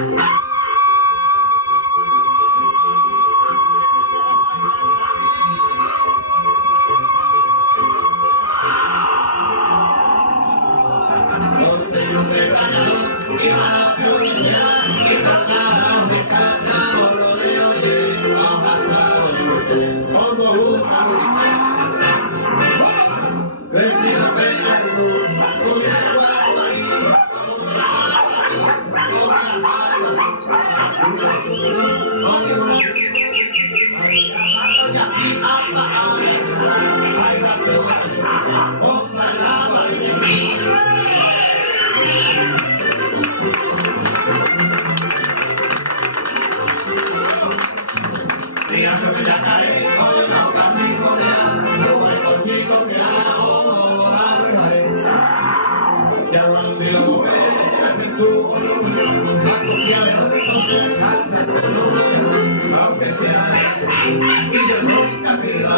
Ah! Mira sobre la tarea, hoy no castigo de la, no hay consigo que hago, la rejaré. Ya no han visto, tú, a confiar en otros, calza tu luz, aunque sea y yo nunca arriba.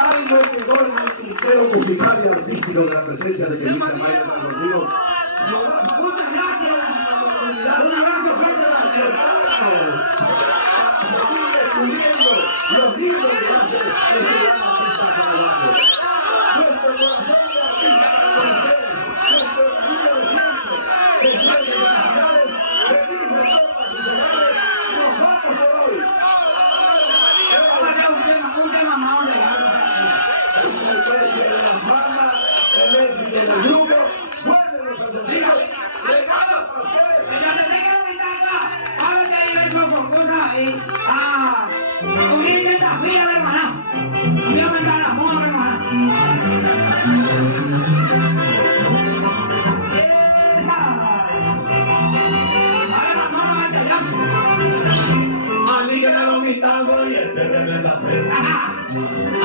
Algo que gorda el criterio musical y artístico de la presencia de Felipe Mayer Rodrigo. Muchas gracias. Un abrazo fuerte a la ciudad. Para seguir descubriendo los libros de arte de este gran artista colombiano. Nuestro corazón de artista con ustedes, nuestro camino de siempre, de sueños y felicidades, felices todas y solares, nos vamos por hoy. Un tema más legal. Esa especie de las mamas, el éxito del grupo, vuelven los asociados, regalos para ustedes. Pero te quiero invitar ahora que yo he hecho con cosas y unirte esta fila de maná. Voy a aumentar la moda de maná. A mí que me lo gritando y este de verdad.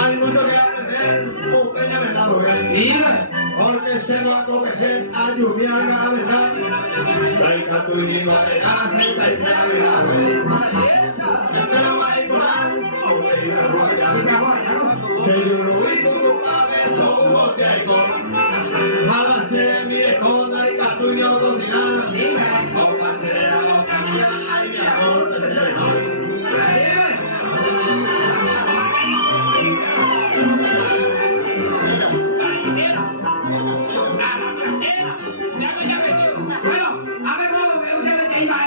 Hay mucho que aprender, usted ya me da lo bien. Porque se va a coger a lluvia a verdad. Taika tu y no alegaje, taika alegaje. Este lo va a ir colar, aunque ir a guayar. Se lloró y con tu cabeza hubo que hay con. Mala se mire con taika tu y no cocinar. O pasé a los camiones, ay mi amor, te deseo. Bueno, a ver, no, que ustedes te iban a